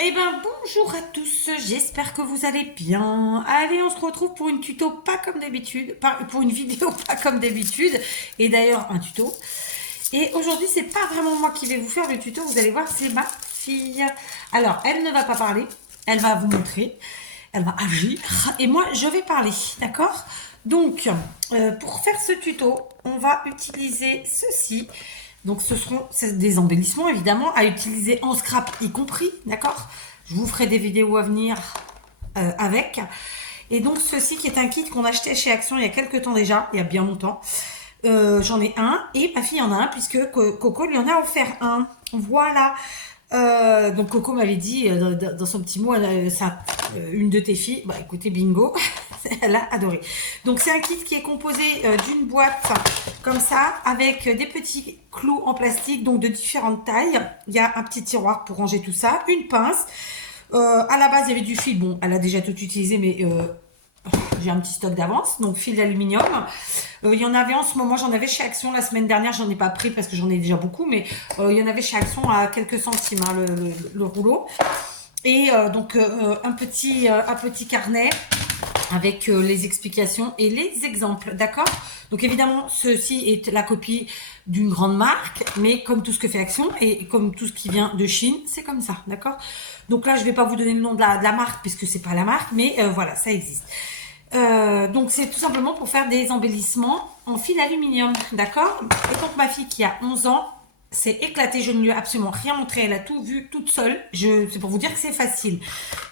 Eh ben bonjour à tous, j'espère que vous allez bien. Allez, on se retrouve pour une tuto pas comme d'habitude, pour une vidéo pas comme d'habitude, et d'ailleurs un tuto. Et aujourd'hui, c'est pas vraiment moi qui vais vous faire le tuto, vous allez voir, c'est ma fille. Alors, elle ne va pas parler, elle va vous montrer, elle va agir, et moi je vais parler, d'accord? Donc, pour faire ce tuto, on va utiliser ceci. Donc c'est des embellissements évidemment à utiliser en scrap y compris, d'accord? Je vous ferai des vidéos à venir avec. Et donc ceci qui est un kit qu'on achetait chez Action il y a quelques temps déjà, il y a bien longtemps. J'en ai un et ma fille en a un puisque Coco lui en a offert un. Voilà. Donc Coco m'avait dit dans son petit mot, ça, une de tes filles, bah écoutez, bingo, elle a adoré. Donc c'est un kit qui est composé d'une boîte comme ça, avec des petits clous en plastique, donc de différentes tailles. Il y a un petit tiroir pour ranger tout ça, une pince. À la base, il y avait du fil, bon, elle a déjà tout utilisé, mais j'ai un petit stock d'avance, donc fil d'aluminium. Il y en avait en ce moment, j'en avais chez Action la semaine dernière, j'en ai pas pris parce que j'en ai déjà beaucoup, mais il y en avait chez Action à quelques centimes hein, le rouleau. Et donc un petit carnet avec les explications et les exemples, d'accord? Donc évidemment, ceci est la copie d'une grande marque, mais comme tout ce que fait Action et comme tout ce qui vient de Chine, c'est comme ça, d'accord? Donc là, je vais pas vous donner le nom de la marque puisque c'est pas la marque, mais voilà, ça existe. Donc c'est tout simplement pour faire des embellissements en fil aluminium, d'accord? Et donc ma fille qui a 11 ans s'est éclatée, je ne lui ai absolument rien montré, elle a tout vu toute seule. C'est pour vous dire que c'est facile.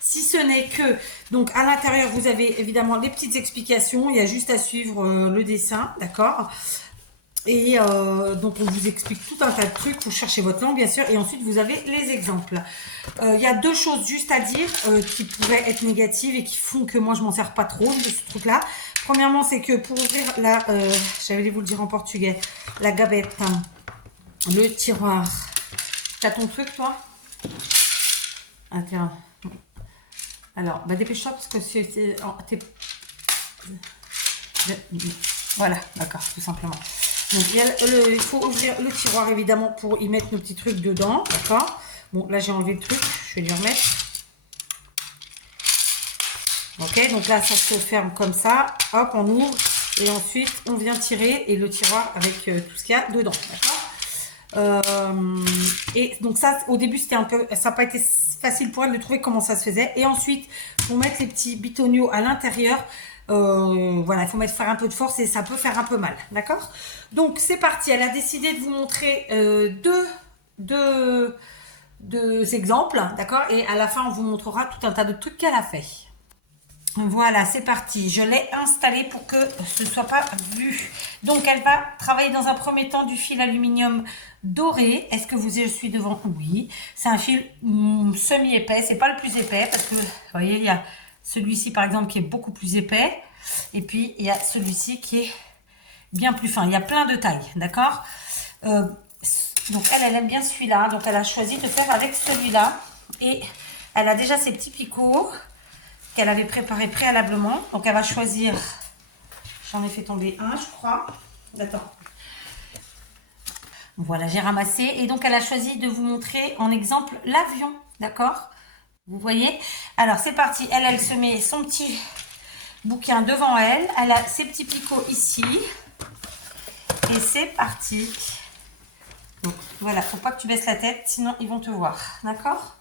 Si ce n'est que, donc à l'intérieur vous avez évidemment les petites explications, il y a juste à suivre le dessin, d'accord? Et donc on vous explique tout un tas de trucs, vous cherchez votre langue bien sûr, et ensuite vous avez les exemples. Il y a deux choses juste à dire qui pourraient être négatives et qui font que moi je m'en sers pas trop de ce truc-là. Premièrement, c'est que pour ouvrir la, j'allais vous le dire en portugais, la gabette, hein, le tiroir. T'as ton truc toi? Ah tiens. Alors, bah dépêche-toi parce que voilà, d'accord, tout simplement. Donc il faut ouvrir le tiroir évidemment pour y mettre nos petits trucs dedans, d'accord? Bon, là j'ai enlevé le truc, je vais lui remettre. Ok, donc là ça se ferme comme ça, hop, on ouvre et ensuite on vient tirer et le tiroir avec tout ce qu'il y a dedans, d'accord? Et donc ça, au début c'était un peu, ça n'a pas été facile pour elle de trouver comment ça se faisait. Et ensuite, pour mettre les petits bitoniaux à l'intérieur, voilà, il faut faire un peu de force et ça peut faire un peu mal, d'accord? Donc c'est parti, elle a décidé de vous montrer deux exemples, d'accord? Et à la fin, on vous montrera tout un tas de trucs qu'elle a fait. Voilà, c'est parti. Je l'ai installé pour que ce ne soit pas vu. Donc, elle va travailler dans un premier temps du fil aluminium doré. Est-ce que je suis devant? Oui. C'est un fil semi-épais. C'est pas le plus épais parce que, vous voyez, il y a celui-ci, par exemple, qui est beaucoup plus épais. Et puis, il y a celui-ci qui est bien plus fin. Il y a plein de tailles, d'accord? Donc, elle aime bien celui-là. Donc, elle a choisi de faire avec celui-là. Et elle a déjà ses petits picots qu'elle avait préparé préalablement. Donc elle va choisir, j'en ai fait tomber un je crois. Attends. Voilà, j'ai ramassé. Et donc elle a choisi de vous montrer en exemple l'avion, d'accord? Vous voyez? Alors c'est parti, elle se met son petit bouquin devant elle. Elle a ses petits picots ici. Et c'est parti. Donc voilà, faut pas que tu baisses la tête, sinon ils vont te voir, d'accord?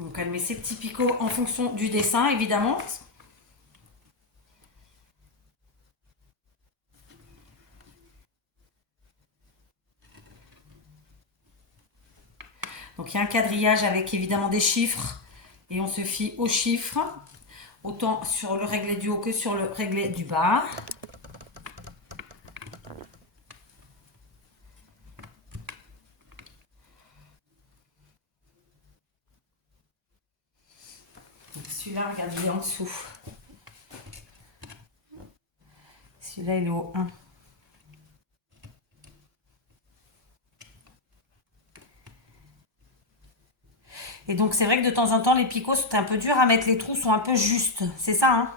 Donc elle met ses petits picots en fonction du dessin, évidemment. Donc il y a un quadrillage avec évidemment des chiffres et on se fie aux chiffres, autant sur le réglet du haut que sur le réglet du bas. Celui-là, regardez, il est en dessous. Celui-là, il est au 1. Et donc, c'est vrai que de temps en temps, les picots sont un peu durs à mettre. Les trous sont un peu justes. C'est ça, hein?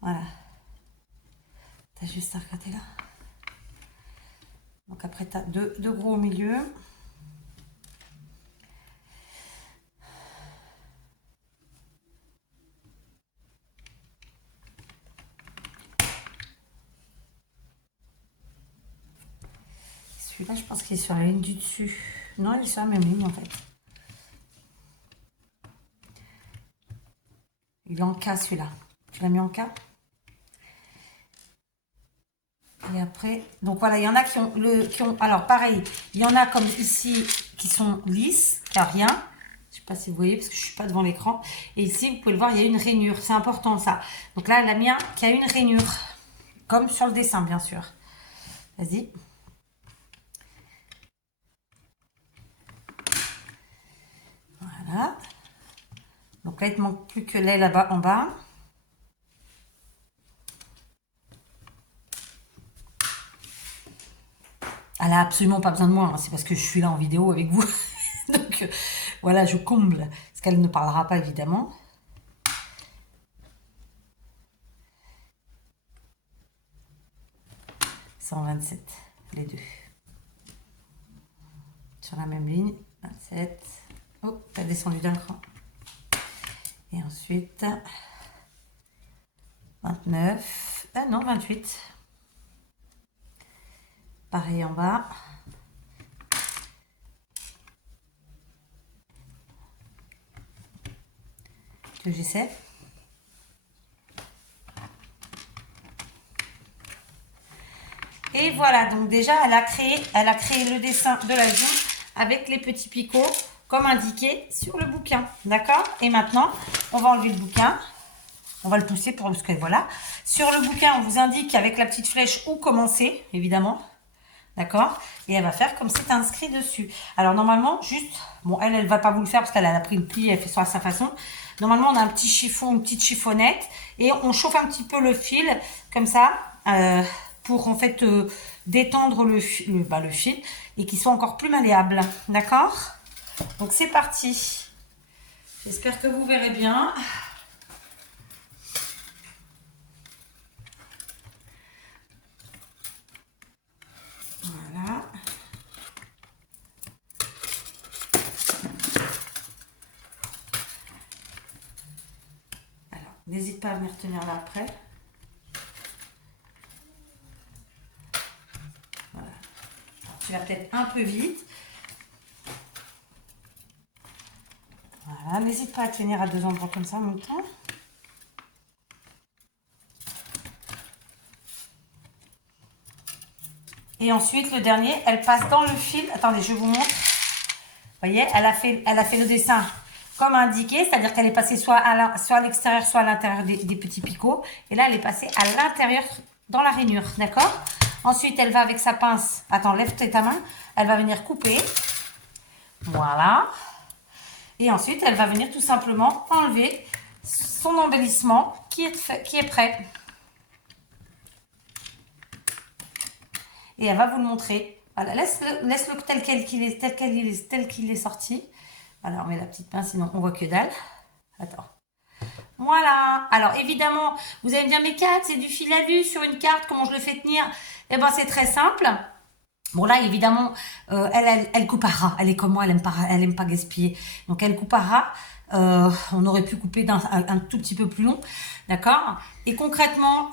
Voilà. juste à regarder là. Donc après, tu as deux gros au milieu. Celui-là, je pense qu'il est sur la ligne du dessus. Non, il est sur la même ligne en fait. Il est en K celui-là. Tu l'as mis en K. Et après, donc voilà, il y en a qui ont, alors pareil, il y en a comme ici qui sont lisses, qui a rien. Je sais pas si vous voyez parce que je suis pas devant l'écran. Et ici, vous pouvez le voir, il y a une rainure. C'est important ça. Donc là, la mienne qui a une rainure, comme sur le dessin bien sûr. Vas-y. Voilà. Donc là, il ne manque plus que lait là-bas en bas. Elle a absolument pas besoin de moi, hein. C'est parce que je suis là en vidéo avec vous. Donc voilà, je comble. Parce qu'elle ne parlera pas évidemment. « 127, les deux. Sur la même ligne. 27. Oh, t'as descendu d'un cran. Et ensuite, 29. Ah non, 28. Pareil en bas. Que j'essaie. Et voilà, donc déjà, elle a créé le dessin de la joue avec les petits picots comme indiqué sur le bouquin. D'accord? Et maintenant, on va enlever le bouquin. On va le pousser pour parce que voilà. Sur le bouquin, on vous indique avec la petite flèche où commencer, évidemment. D'accord? Et elle va faire comme c'est inscrit dessus. Alors normalement, juste, bon, elle va pas vous le faire parce qu'elle a pris le pli, elle fait ça à sa façon. Normalement, on a un petit chiffon, une petite chiffonnette et on chauffe un petit peu le fil comme ça pour en fait détendre le fil et qu'il soit encore plus malléable. D'accord? Donc c'est parti. J'espère que vous verrez bien. Voilà. Alors, n'hésite pas à venir tenir là après. Voilà. Alors, tu vas peut-être un peu vite. Voilà, n'hésite pas à tenir à deux endroits comme ça en même temps. Et ensuite, le dernier, elle passe dans le fil. Attendez, je vous montre. Vous voyez, elle a fait le dessin comme indiqué, c'est-à-dire qu'elle est passée soit à l'extérieur, soit à l'intérieur des petits picots. Et là, elle est passée à l'intérieur dans la rainure, d'accord? Ensuite, elle va avec sa pince. Attends, lève ta main. Elle va venir couper. Voilà. Et ensuite, elle va venir tout simplement enlever son embellissement qui est prêt. Et elle va vous le montrer. Voilà, laisse-le tel qu'il est sorti. Alors, on met la petite pince, sinon on voit que dalle. Attends. Voilà. Alors, évidemment, vous allez me dire, mais Kat, c'est du fil alu sur une carte, comment je le fais tenir? Eh bien, c'est très simple. Bon, là, évidemment, elle coupe à ras. Elle est comme moi, elle aime pas gaspiller. Donc, elle coupe à ras. On aurait pu couper un tout petit peu plus long. D'accord? Et concrètement,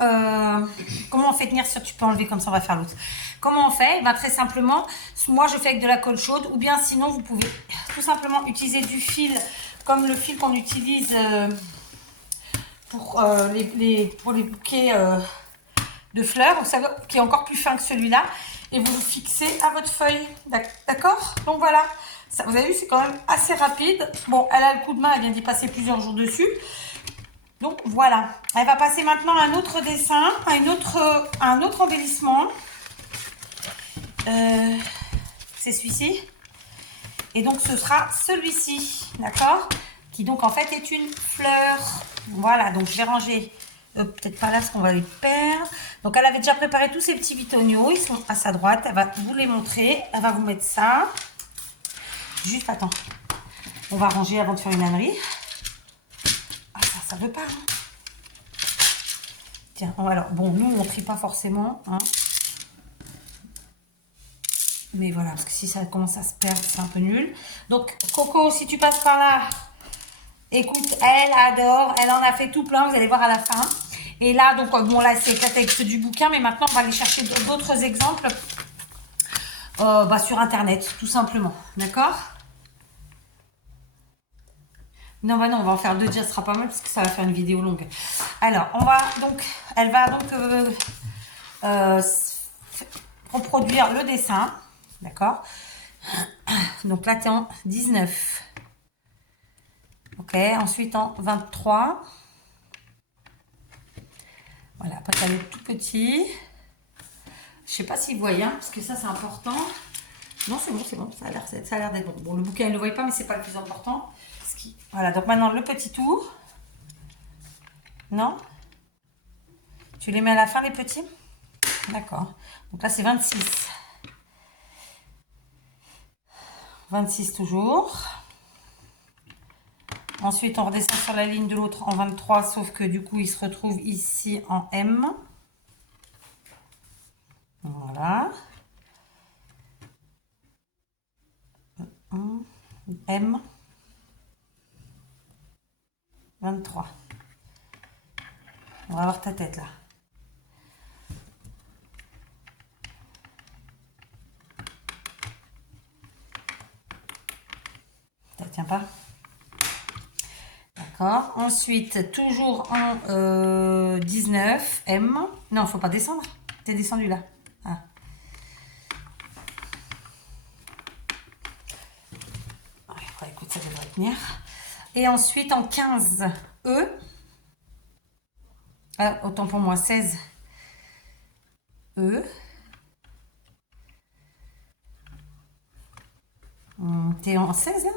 comment on fait tenir sur... Tu peux enlever comme ça, on va faire l'autre. Comment on fait? Ben, très simplement, moi, je fais avec de la colle chaude. Ou bien, sinon, vous pouvez tout simplement utiliser du fil, comme le fil qu'on utilise pour les bouquets de fleurs. Donc, ça, qui est encore plus fin que celui-là. Et vous le fixez à votre feuille. D'accord? Donc, voilà. Ça, vous avez vu, c'est quand même assez rapide. Bon, elle a le coup de main, elle vient d'y passer plusieurs jours dessus. Donc, voilà. Elle va passer maintenant à un autre dessin, à un autre embellissement. C'est celui-ci. Et donc, ce sera celui-ci. D'accord? Qui donc, en fait, est une fleur. Voilà. Donc, je vais ranger... peut-être pas là parce qu'on va les perdre. Donc elle avait déjà préparé tous ces petits bitoniaux. Ils sont à sa droite. Elle va vous les montrer. Elle va vous mettre ça. Juste, attends. On va ranger avant de faire une ânerie. Ah, ça veut pas. Hein. Tiens, alors, bon, nous, on ne trie pas forcément, hein. Mais voilà, parce que si ça commence à se perdre, c'est un peu nul. Donc, Coco, si tu passes par là, écoute, elle adore, elle en a fait tout plein, vous allez voir à la fin. Et là, donc, bon, là, c'est le texte du bouquin, mais maintenant, on va aller chercher d'autres exemples sur Internet, tout simplement. D'accord? Non, bah non, on va en faire deux déjà, ce sera pas mal, parce que ça va faire une vidéo longue. Alors, elle va donc reproduire le dessin. D'accord? Donc là, tu es en 19. Ok, ensuite en 23. Voilà, après, tu as le tout petit. Je sais pas s'ils voient, hein, parce que ça, c'est important. Non, c'est bon, ça a l'air d'être bon. Bon, le bouquin, ils ne le voient pas, mais c'est pas le plus important. Voilà, donc maintenant, le petit tour. Non? Tu les mets à la fin, les petits? D'accord. Donc là, c'est 26. 26 toujours. Ensuite, on redescend sur la ligne de l'autre en 23, sauf que du coup, il se retrouve ici en M. Voilà. M. 23. On va voir ta tête là. Ça tient pas. D'accord. Ensuite, toujours en 19, M. Non, faut pas descendre. T'es descendu là. Ah. Ouais, écoute, ça devrait tenir. Et ensuite, en 15, E. Ah, autant pour moi, 16, E. T'es en 16 là?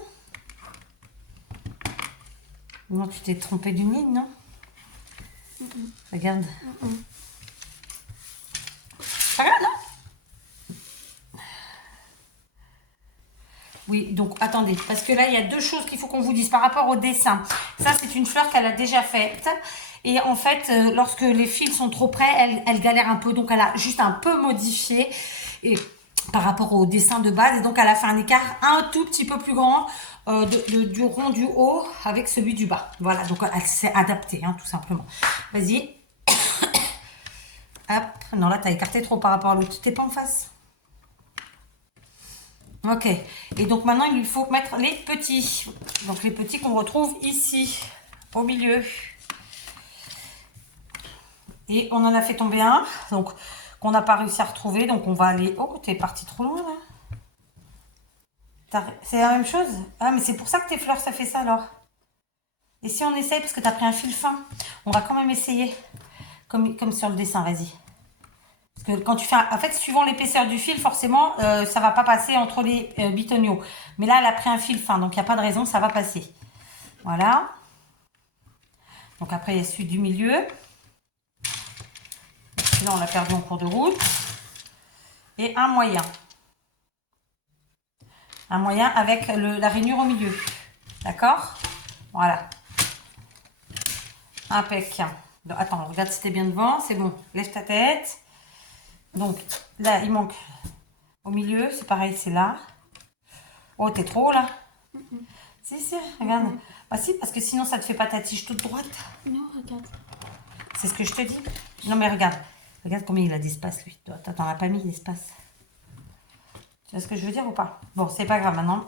Non, tu t'es trompé d'une ligne, non? Regarde. Regarde, non? Oui, donc attendez, parce que là, il y a deux choses qu'il faut qu'on vous dise par rapport au dessin. Ça, c'est une fleur qu'elle a déjà faite. Et en fait, lorsque les fils sont trop près, elle galère un peu. Donc, elle a juste un peu modifié et, par rapport au dessin de base. Et donc, elle a fait un écart un tout petit peu plus grand du rond du haut avec celui du bas. Voilà, donc elle s'est adaptée, hein, tout simplement. Vas-y. Hop. Non, là, tu as écarté trop par rapport à l'autre. T'es pas en face. Ok. Et donc, maintenant, il faut mettre les petits. Donc, les petits qu'on retrouve ici, au milieu. Et on en a fait tomber un, donc qu'on n'a pas réussi à retrouver. Donc on va aller... Oh, t'es parti trop loin là. C'est la même chose? Ah, mais c'est pour ça que tes fleurs, ça fait ça alors. Et si on essaye, parce que tu as pris un fil fin, on va quand même essayer. Comme sur le dessin, vas-y. Parce que quand tu fais... En fait, suivant l'épaisseur du fil, forcément, ça va pas passer entre les bitonniaux. Mais là, elle a pris un fil fin, donc il n'y a pas de raison, ça va passer. Voilà. Donc après, il y a celui du milieu. Là, on l'a perdu en cours de route. Et un moyen. Un moyen avec la rainure au milieu. D'accord? Voilà. Impec. Attends, regarde si t'es bien devant. C'est bon. Lève ta tête. Donc, là, il manque au milieu. C'est pareil, c'est là. Oh, t'es trop haut, là? Si, regarde. Bah si, parce que sinon, ça te fait pas ta tige toute droite. Non, regarde. C'est ce que je te dis. Non, mais regarde. Regarde combien il a d'espace, lui. Toi, t'en as pas mis d'espace. Tu vois ce que je veux dire ou pas? Bon, c'est pas grave maintenant.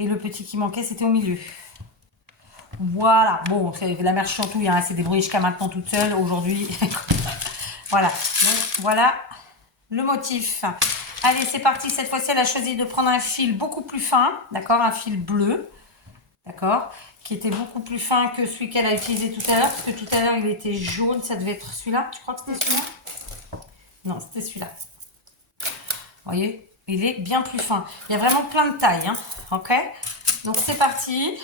Et le petit qui manquait, c'était au milieu. Voilà. Bon, la mère Chantouille, hein, elle s'est débrouillée jusqu'à maintenant toute seule. Aujourd'hui, voilà. Donc, voilà le motif. Allez, c'est parti. Cette fois-ci, elle a choisi de prendre un fil beaucoup plus fin. D'accord? Un fil bleu. D'accord? Qui était beaucoup plus fin que celui qu'elle a utilisé tout à l'heure. Parce que tout à l'heure, il était jaune. Ça devait être celui-là. Tu crois que c'était celui-là? Non, c'était celui-là. Vous voyez? Il est bien plus fin. Il y a vraiment plein de tailles. Hein, ok? Donc, c'est parti.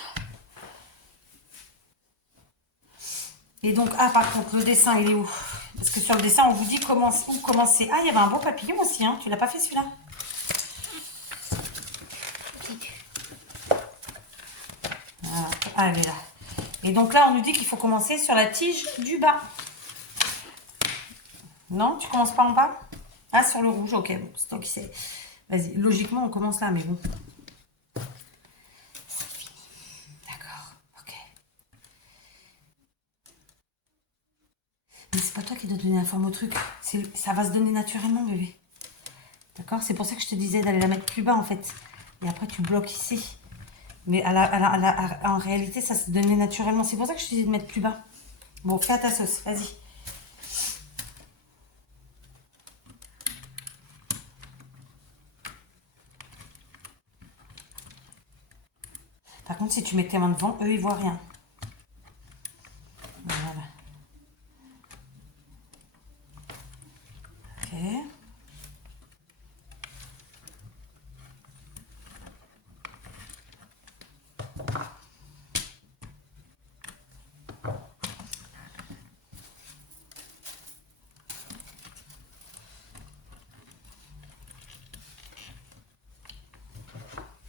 Et donc, ah, par contre, le dessin, il est où? Parce que sur le dessin, on vous dit où commencer. Ah, il y avait un beau papillon aussi. Hein. Tu l'as pas fait, celui-là? Ah, elle est là. Et donc là, on nous dit qu'il faut commencer sur la tige du bas. Non, tu commences pas en bas? Ah, sur le rouge, ok. Bon, c'est toi qui sais. Vas-y, logiquement, on commence là, mais bon. C'est fini. D'accord, ok. Mais c'est pas toi qui dois donner la forme au truc. Ça va se donner naturellement, bébé. D'accord? C'est pour ça que je te disais d'aller la mettre plus bas, en fait. Et après, tu bloques ici. Mais en réalité, ça se donnait naturellement. C'est pour ça que je te disais de mettre plus bas. Bon, fais à ta sauce. Vas-y. Par contre, si tu mets tes mains devant, eux, ils voient rien. Voilà. Ok.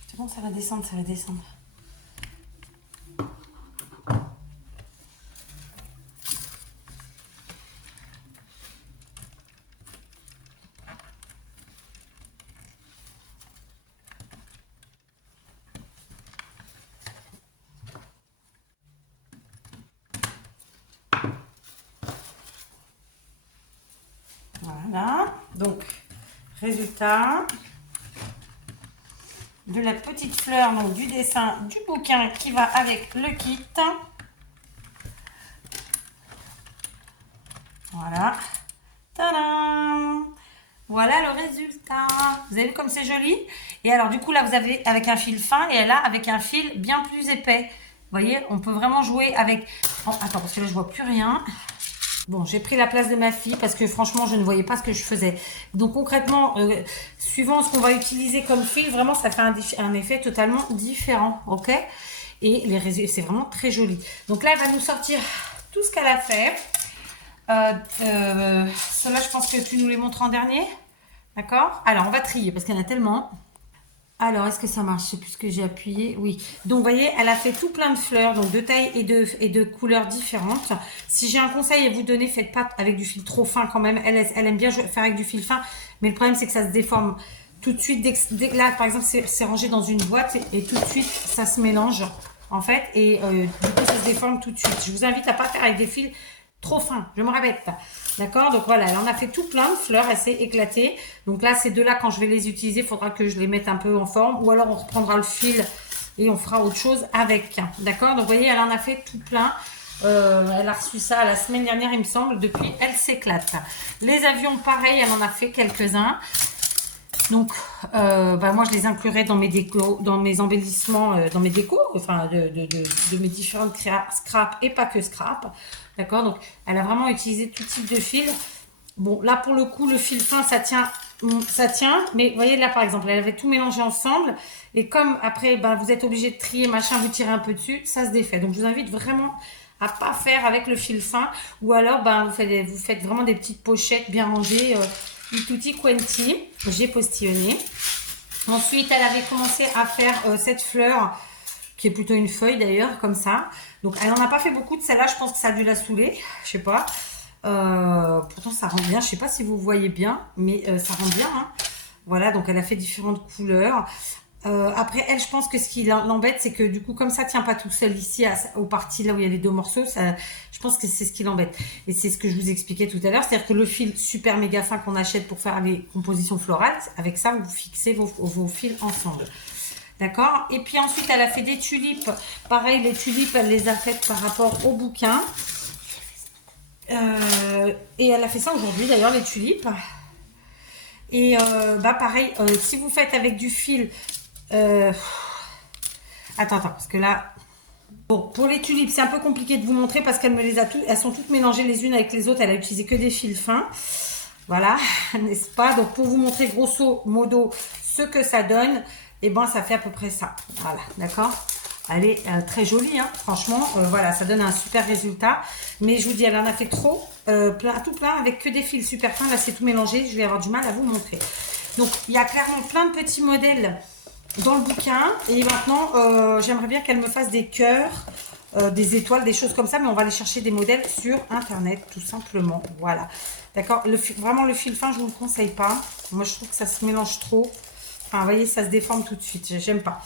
C'est bon, ça va descendre, ça va descendre. Voilà. Donc, résultat de la petite fleur, donc du dessin du bouquin qui va avec le kit. Voilà. Tadam! Voilà le résultat. Vous avez vu comme c'est joli? Et alors du coup là vous avez avec un fil fin et là avec un fil bien plus épais. Vous voyez, on peut vraiment jouer avec... Oh, attends, parce que là je vois plus rien. Bon, j'ai pris la place de ma fille parce que franchement, je ne voyais pas ce que je faisais. Donc concrètement, suivant ce qu'on va utiliser comme fil, vraiment, ça fait un effet totalement différent, ok? Et les résultats, c'est vraiment très joli. Donc là, elle va nous sortir tout ce qu'elle a fait. Ceux-là, je pense que tu nous les montres en dernier. D'accord? Alors, on va trier parce qu'il y en a tellement. Alors, est-ce que ça marche? Je sais plus ce que j'ai appuyé. Oui. Donc, vous voyez, elle a fait tout plein de fleurs, donc de tailles et de couleurs différentes. Si j'ai un conseil à vous donner, faites pas avec du fil trop fin quand même. Elle aime bien faire avec du fil fin, mais le problème, c'est que ça se déforme tout de suite. Dès que là, par exemple, c'est rangé dans une boîte et tout de suite, ça se mélange, en fait. Et du coup, ça se déforme tout de suite. Je vous invite à pas faire avec des fils trop fin, je me répète. D'accord? Donc voilà, elle en a fait tout plein de fleurs, elle s'est éclatée. Donc là, ces deux-là, quand je vais les utiliser, il faudra que je les mette un peu en forme. Ou alors, on reprendra le fil et on fera autre chose avec. D'accord? Donc vous voyez, elle en a fait tout plein. Elle a reçu ça la semaine dernière, il me semble. Depuis, elle s'éclate. Les avions, pareil, elle en a fait quelques-uns. Donc, moi, je les inclurai dans mes décos, dans mes embellissements, dans mes décos, enfin, de mes différentes scraps et pas que scraps. D'accord? Donc, elle a vraiment utilisé tout type de fil. Bon, là, pour le coup, le fil fin, ça tient. Mais vous voyez, là, par exemple, elle avait tout mélangé ensemble. Et comme après, vous êtes obligé de trier, machin, vous tirez un peu dessus, ça se défait. Donc, je vous invite vraiment à pas faire avec le fil fin. Ou alors, vous faites vraiment des petites pochettes bien rangées. Tutti quanti, j'ai postillonné. Ensuite, elle avait commencé à faire cette fleur, qui est plutôt une feuille d'ailleurs, comme ça. Donc, elle n'en a pas fait beaucoup de celle-là. Je pense que ça a dû la saouler. Je sais pas. Pourtant, ça rend bien. Je sais pas si vous voyez bien, mais ça rend bien. Hein. Voilà, donc elle a fait différentes couleurs. Après, elle, je pense que ce qui l'embête, c'est que du coup, comme ça tient pas tout seul ici, aux parties là où il y a les deux morceaux, je pense que c'est ce qui l'embête. Et c'est ce que je vous expliquais tout à l'heure, c'est-à-dire que le fil super méga fin qu'on achète pour faire les compositions florales, avec ça, vous fixez vos fils ensemble. D'accord? Et puis ensuite, elle a fait des tulipes. Pareil, les tulipes, elle les a faites par rapport au bouquin. Et elle a fait ça aujourd'hui, d'ailleurs, les tulipes. Et pareil, si vous faites avec du fil... Attends, parce que là... Bon, pour les tulipes, c'est un peu compliqué de vous montrer parce qu'elle me les a toutes... Elles sont toutes mélangées les unes avec les autres. Elle a utilisé que des fils fins. Voilà, n'est-ce pas? Donc, pour vous montrer grosso modo ce que ça donne, et ça fait à peu près ça. Voilà, d'accord? Elle est très jolie, hein, franchement. Voilà, ça donne un super résultat. Mais je vous dis, elle en a fait trop, tout plein, avec que des fils super fins. Là, c'est tout mélangé. Je vais avoir du mal à vous montrer. Donc, il y a clairement plein de petits modèles dans le bouquin. Et maintenant, j'aimerais bien qu'elle me fasse des cœurs. des étoiles, des choses comme ça, mais on va aller chercher des modèles sur internet tout simplement. Voilà, d'accord. Vraiment le fil fin, je vous le conseille pas. Moi, je trouve que ça se mélange trop. Enfin, vous voyez, ça se déforme tout de suite. J'aime pas.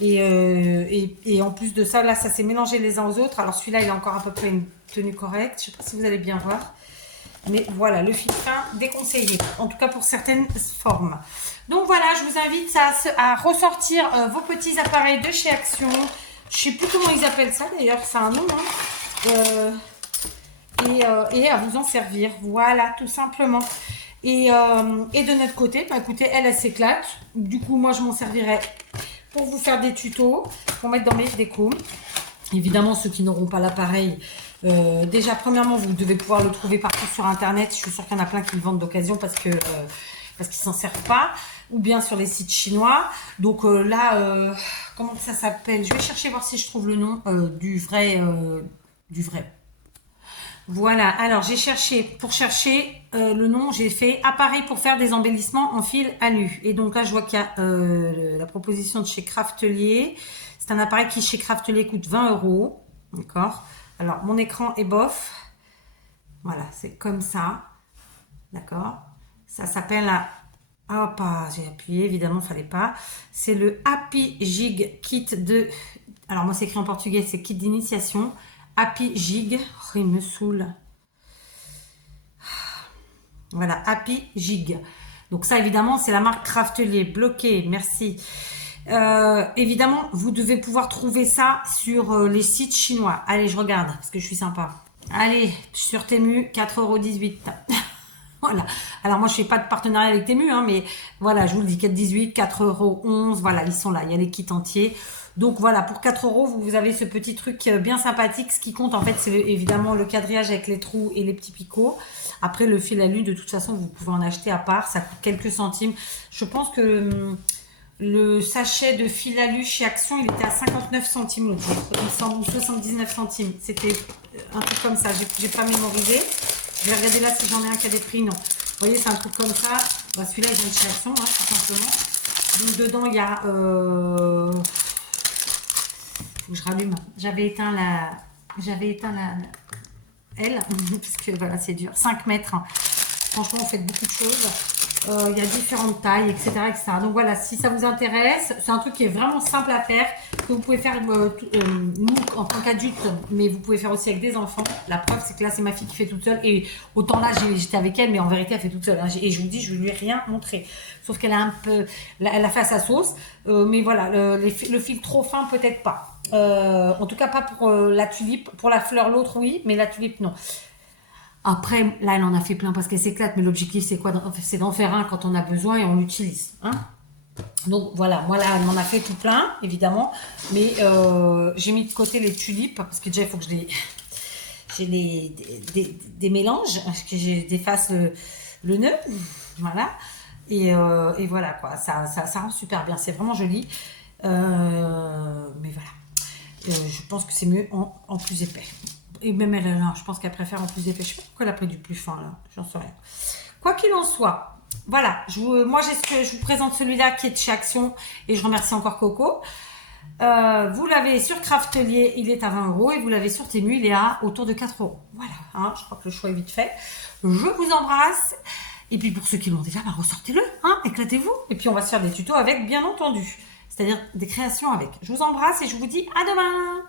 Et en plus de ça, là, ça s'est mélangé les uns aux autres. Alors celui-là, il a encore à peu près une tenue correcte. Je sais pas si vous allez bien voir. Mais voilà, le fil fin déconseillé. En tout cas pour certaines formes. Donc voilà, je vous invite à ressortir vos petits appareils de chez Action. Je sais plus comment ils appellent ça d'ailleurs, c'est un nom. Hein. Et à vous en servir. Voilà, tout simplement. Et de notre côté, bah, écoutez, elle s'éclate. Du coup, moi, je m'en servirai pour vous faire des tutos, pour mettre dans mes décos. Évidemment, ceux qui n'auront pas l'appareil, déjà, premièrement, vous devez pouvoir le trouver partout sur Internet. Je suis sûre qu'il y en a plein qui le vendent d'occasion parce qu'ils s'en servent pas. Ou bien sur les sites chinois. Donc là, comment ça s'appelle? Je vais chercher voir si je trouve le nom du vrai. Voilà, alors j'ai cherché, pour chercher le nom, j'ai fait appareil pour faire des embellissements en fil alu. Et donc là, je vois qu'il y a la proposition de chez Craftelier. C'est un appareil qui chez Craftelier coûte 20 €. D'accord. Alors, mon écran est bof. Voilà, c'est comme ça. D'accord. Ça s'appelle un... Hop, j'ai appuyé, évidemment, fallait pas. C'est le Happy Jig Kit de... Alors, moi, c'est écrit en portugais, c'est kit d'initiation. Happy Jig. Oh, il me saoule. Voilà, Happy Jig. Donc ça, évidemment, c'est la marque Craftelier. Bloqué, merci. Évidemment, vous devez pouvoir trouver ça sur les sites chinois. Allez, je regarde, parce que je suis sympa. Allez, sur Temu, 4,18 €. Voilà. Alors moi je fais pas de partenariat avec Temu, hein, mais voilà, je vous le dis, 4,18 €, 4,11 €, voilà, ils sont là, il y a les kits entiers. Donc voilà, pour 4 €, vous avez ce petit truc bien sympathique. Ce qui compte en fait, c'est évidemment le quadrillage avec les trous et les petits picots. Après le fil alu, de toute façon, vous pouvez en acheter à part, ça coûte quelques centimes. Je pense que le sachet de fil alu chez Action, il était à 59 centimes l'autre jour, il me semble, ou 79 centimes. C'était un truc comme ça, j'ai pas mémorisé. Je vais regarder là si j'en ai un qui a des prix. Non. Vous voyez, c'est un truc comme ça. Bah, celui-là, il vient de chez Action, hein, tout simplement. Donc, dedans, il y a... Faut que je rallume. J'avais éteint la... Elle, parce que voilà, c'est dur. 5 mètres. Hein. Franchement, on fait beaucoup de choses. Il y a différentes tailles, etc., etc. Donc voilà, si ça vous intéresse, c'est un truc qui est vraiment simple à faire, que vous pouvez faire nous en tant qu'adultes, mais vous pouvez faire aussi avec des enfants. La preuve, c'est que là, c'est ma fille qui fait toute seule, et autant là, j'étais avec elle, mais en vérité, elle fait toute seule. Hein. Et je vous dis, je ne lui ai rien montré. Sauf qu'elle a un peu, elle a fait à sa sauce, mais voilà, le fil trop fin, peut-être pas. En tout cas, pas pour la tulipe. Pour la fleur, l'autre, oui, mais la tulipe, non. Après, là, elle en a fait plein parce qu'elle s'éclate, mais l'objectif, c'est quoi? C'est d'en faire un quand on a besoin et on l'utilise. Hein. Donc, voilà, moi, là, elle m'en a fait tout plein, évidemment, mais j'ai mis de côté les tulipes parce que déjà, il faut que j'ai des mélanges, que je défasse le nœud, voilà, et voilà, quoi, ça rend super bien, c'est vraiment joli, mais voilà, je pense que c'est mieux en plus épais. Et même elle, là, je pense qu'elle préfère en plus épais. Je sais pas pourquoi elle a pris du plus fin, là. J'en sais rien. Quoi qu'il en soit, voilà. Je vous présente celui-là qui est de chez Action. Et je remercie encore Coco. Vous l'avez sur Craftelier, il est à 20 €. Et vous l'avez sur Temu, il est à autour de 4 €. Voilà. Hein, je crois que le choix est vite fait. Je vous embrasse. Et puis pour ceux qui l'ont déjà, bah, ressortez-le. Hein, éclatez-vous. Et puis on va se faire des tutos avec, bien entendu. C'est-à-dire des créations avec. Je vous embrasse et je vous dis à demain.